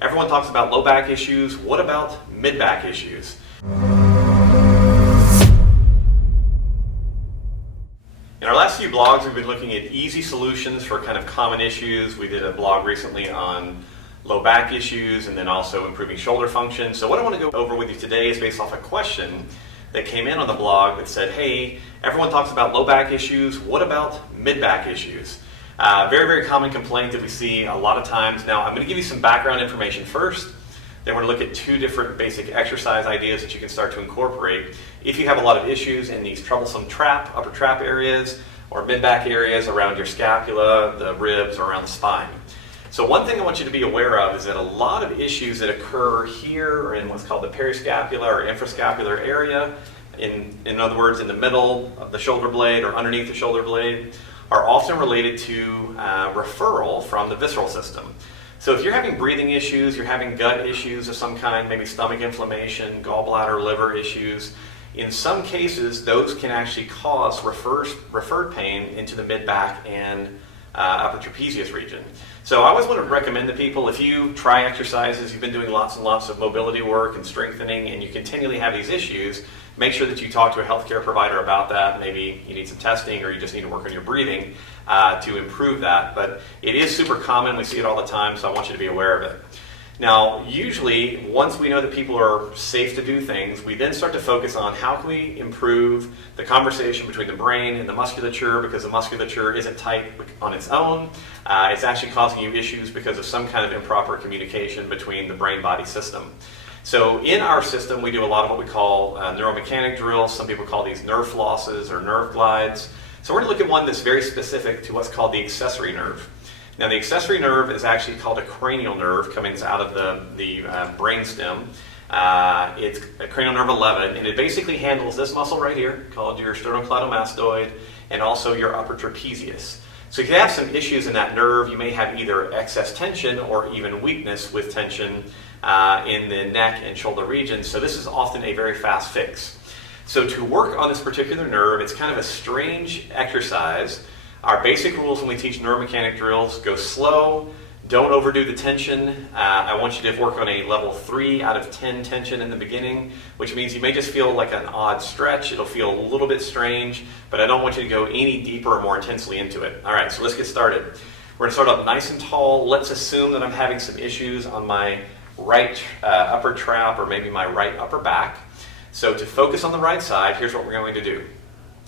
everyone talks about low back issues. What about mid-back issues? In our last few blogs, we've been looking at easy solutions for kind of common issues. We did a blog recently on low back issues and then also improving shoulder function. So what I want to go over with you today is based off a question that came in on the blog that said, hey, everyone talks about low back issues. What about mid-back issues? Very, very common complaint that we see a lot of times. Now, I'm going to give you some background information first. Then we're going to look at two different basic exercise ideas that you can start to incorporate if you have a lot of issues in these troublesome upper trap areas or mid-back areas around your scapula, the ribs, or around the spine. So one thing I want you to be aware of is that a lot of issues that occur here or in what's called the periscapular or infrascapular area, in other words, in the middle of the shoulder blade or underneath the shoulder blade, are often related to referral from the visceral system. So if you're having breathing issues, you're having gut issues of some kind, maybe stomach inflammation, gallbladder, liver issues, in some cases those can actually cause referred pain into the mid-back and upper trapezius region. So I always want to recommend to people, if you try exercises, you've been doing lots and lots of mobility work and strengthening, and you continually have these issues, make sure that you talk to a healthcare provider about that. Maybe you need some testing or you just need to work on your breathing to improve that. But it is super common. We see it all the time, so I want you to be aware of it. Now, usually, once we know that people are safe to do things, we then start to focus on how can we improve the conversation between the brain and the musculature, because the musculature isn't tight on its own. It's actually causing you issues because of some kind of improper communication between the brain-body system. So in our system, we do a lot of what we call neuromechanic drills. Some people call these nerve flosses or nerve glides. So we're going to look at one that's very specific to what's called the accessory nerve. Now, the accessory nerve is actually called a cranial nerve coming out of the brainstem. It's a cranial nerve 11, and it basically handles this muscle right here called your sternocleidomastoid and also your upper trapezius. So if you have some issues in that nerve, you may have either excess tension or even weakness with tension in the neck and shoulder regions. So this is often a very fast fix. So to work on this particular nerve, it's kind of a strange exercise. Our basic rules when we teach neuromechanic drills: go slow, don't overdo the tension. I want you to work on a level 3 out of 10 tension in the beginning, which means you may just feel like an odd stretch. It'll feel a little bit strange, but I don't want you to go any deeper or more intensely into it. All right, so let's get started. We're going to start up nice and tall. Let's assume that I'm having some issues on my right upper trap or maybe my right upper back. So to focus on the right side, here's what we're going to do.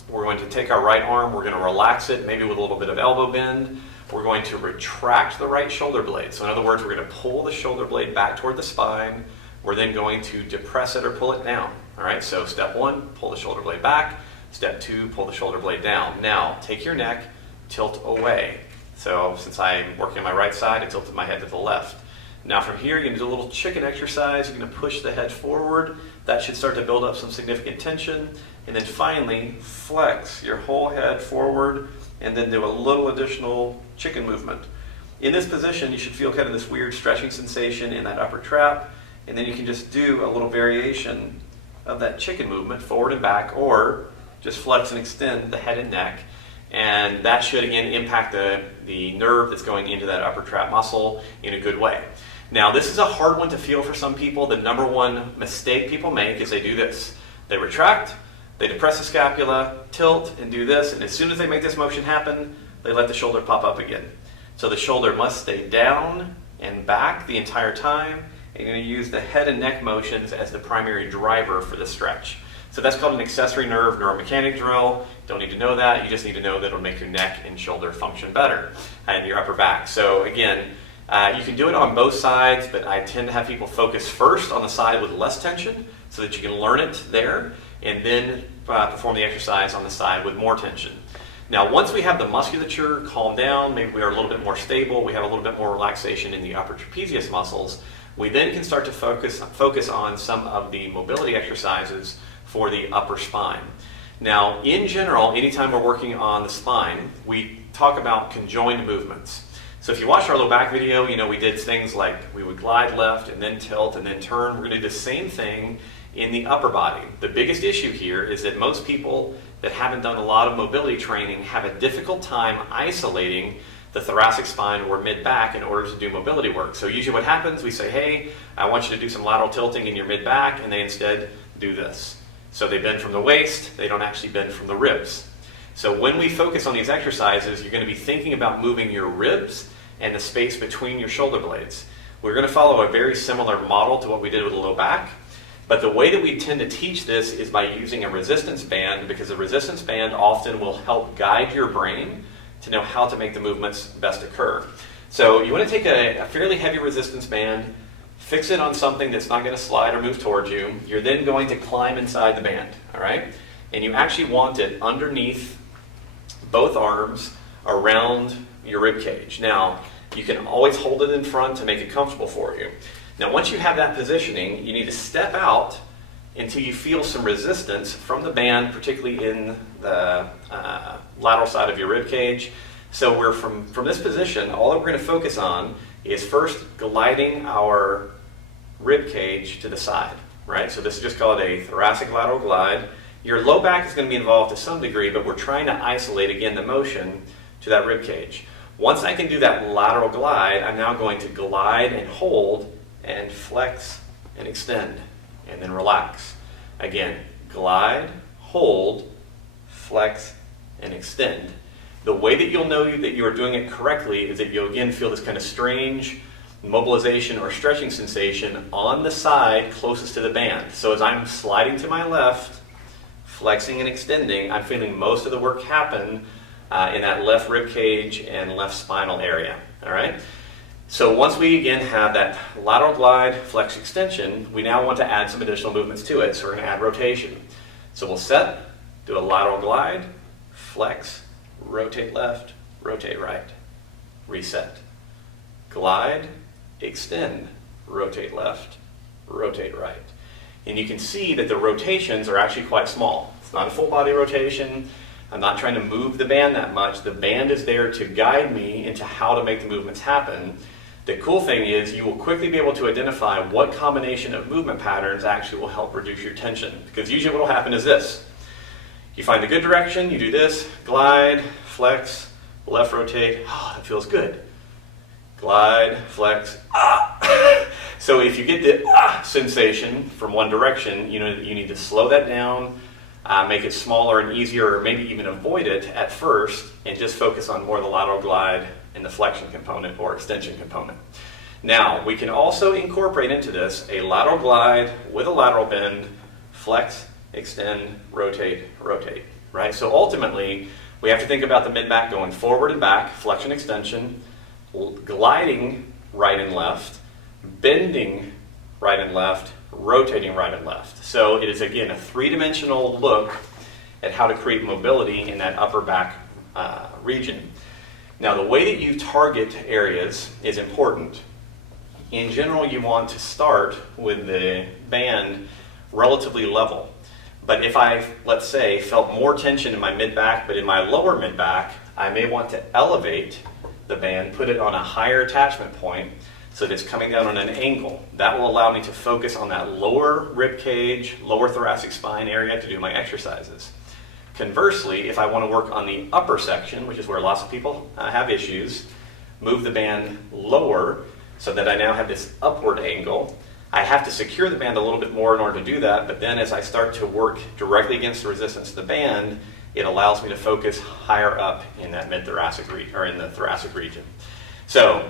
We're going to take our right arm, we're going to relax it, maybe with a little bit of elbow bend. We're going to retract the right shoulder blade. So in other words, we're going to pull the shoulder blade back toward the spine. We're then going to depress it or pull it down. All right, so step 1, pull the shoulder blade back. Step 2, pull the shoulder blade down. Now, take your neck, tilt away. So since I'm working on my right side, I tilted my head to the left. Now from here, you're going to do a little chicken exercise. You're going to push the head forward. That should start to build up some significant tension. And then finally, flex your whole head forward and then do a little additional chicken movement. In this position, you should feel kind of this weird stretching sensation in that upper trap. And then you can just do a little variation of that chicken movement forward and back, or just flex and extend the head and neck. And that should, again, impact the nerve that's going into that upper trap muscle in a good way. Now, this is a hard one to feel for some people. The number one mistake people make is they do this. They retract, they depress the scapula, tilt, and do this. And as soon as they make this motion happen, they let the shoulder pop up again. So the shoulder must stay down and back the entire time. And you're going to use the head and neck motions as the primary driver for the stretch. So that's called an accessory nerve neuromechanic drill. Don't need to know that. You just need to know that it'll make your neck and shoulder function better and your upper back. So again, you can do it on both sides, but I tend to have people focus first on the side with less tension so that you can learn it there, and then perform the exercise on the side with more tension. Now, once we have the musculature calmed down, maybe we are a little bit more stable, we have a little bit more relaxation in the upper trapezius muscles, we then can start to focus on some of the mobility exercises for the upper spine. Now, in general, anytime we're working on the spine, we talk about conjoined movements. So if you watched our low back video, you know we did things like we would glide left and then tilt and then turn. We're going to do the same thing in the upper body. The biggest issue here is that most people that haven't done a lot of mobility training have a difficult time isolating the thoracic spine or mid-back in order to do mobility work. So usually what happens, we say, hey, I want you to do some lateral tilting in your mid-back, and they instead do this. So they bend from the waist, they don't actually bend from the ribs. So when we focus on these exercises, you're going to be thinking about moving your ribs and the space between your shoulder blades. We're going to follow a very similar model to what we did with the low back, but the way that we tend to teach this is by using a resistance band, because a resistance band often will help guide your brain to know how to make the movements best occur. So you want to take a fairly heavy resistance band, fix it on something that's not going to slide or move towards you. You're then going to climb inside the band, all right? And you actually want it underneath both arms around your rib cage. Now, you can always hold it in front to make it comfortable for you. Now, once you have that positioning, you need to step out until you feel some resistance from the band, particularly in the lateral side of your rib cage. So we're from this position, all that we're going to focus on is first gliding our rib cage to the side, right? So this is just called a thoracic lateral glide. Your low back is going to be involved to some degree, but we're trying to isolate, again, the motion to that rib cage. Once I can do that lateral glide, I'm now going to glide and hold and flex and extend, and then relax. Again, glide, hold, flex, and extend. The way that you'll know that you are doing it correctly is that you'll again feel this kind of strange mobilization or stretching sensation on the side closest to the band. So as I'm sliding to my left, flexing and extending, I'm feeling most of the work happen in that left rib cage and left spinal area, all right? So once we again have that lateral glide, flex, extension, we now want to add some additional movements to it. So we're going to add rotation. So we'll set, do a lateral glide, flex, rotate left, rotate right, reset. Glide, extend, rotate left, rotate right. And you can see that the rotations are actually quite small. It's not a full body rotation. I'm not trying to move the band that much. The band is there to guide me into how to make the movements happen. The cool thing is you will quickly be able to identify what combination of movement patterns actually will help reduce your tension. Because usually what will happen is this. You find the good direction, you do this, glide, flex, left rotate, that feels good. Glide, flex, So if you get the sensation from one direction, you know that you need to slow that down, make it smaller and easier, or maybe even avoid it at first, and just focus on more of the lateral glide and the flexion component or extension component. Now, we can also incorporate into this a lateral glide with a lateral bend, flex, extend, rotate, rotate, right? So ultimately, we have to think about the mid-back going forward and back, flexion, extension, gliding right and left, bending right and left, rotating right and left. So it is, again, a three-dimensional look at how to create mobility in that upper back region. Now, the way that you target areas is important. In general, you want to start with the band relatively level. But if I, let's say, felt more tension in my mid-back, but in my lower mid-back, I may want to elevate the band, put it on a higher attachment point so that it's coming down on an angle. That will allow me to focus on that lower rib cage, lower thoracic spine area to do my exercises. Conversely, if I want to work on the upper section, which is where lots of people have issues, move the band lower so that I now have this upward angle. I have to secure the band a little bit more in order to do that, but then as I start to work directly against the resistance of the band, it allows me to focus higher up in that mid-thoracic region, or in the thoracic region. So,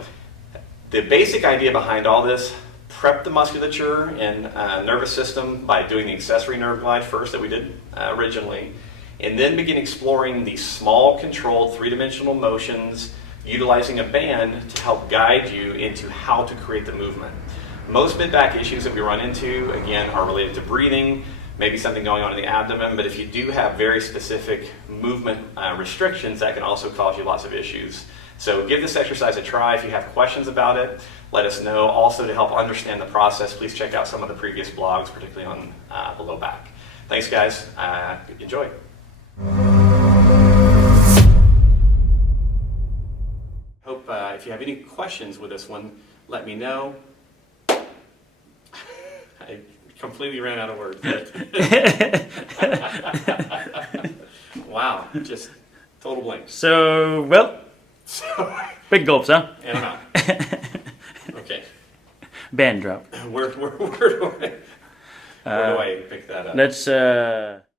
the basic idea behind all this, prep the musculature and nervous system by doing the accessory nerve glide first that we did originally, and then begin exploring these small controlled three-dimensional motions utilizing a band to help guide you into how to create the movement. Most mid-back issues that we run into, again, are related to breathing, maybe something going on in the abdomen, but if you do have very specific movement restrictions, that can also cause you lots of issues. So give this exercise a try. If you have questions about it, let us know. Also, to help understand the process, please check out some of the previous blogs, particularly on the low back. Thanks, guys. Enjoy. Hope if you have any questions with this one, let me know. I completely ran out of words. Wow, just total blank. So, well, Big gulps, huh? And I'm out. Okay. Band drop. Where do I pick that up? Let's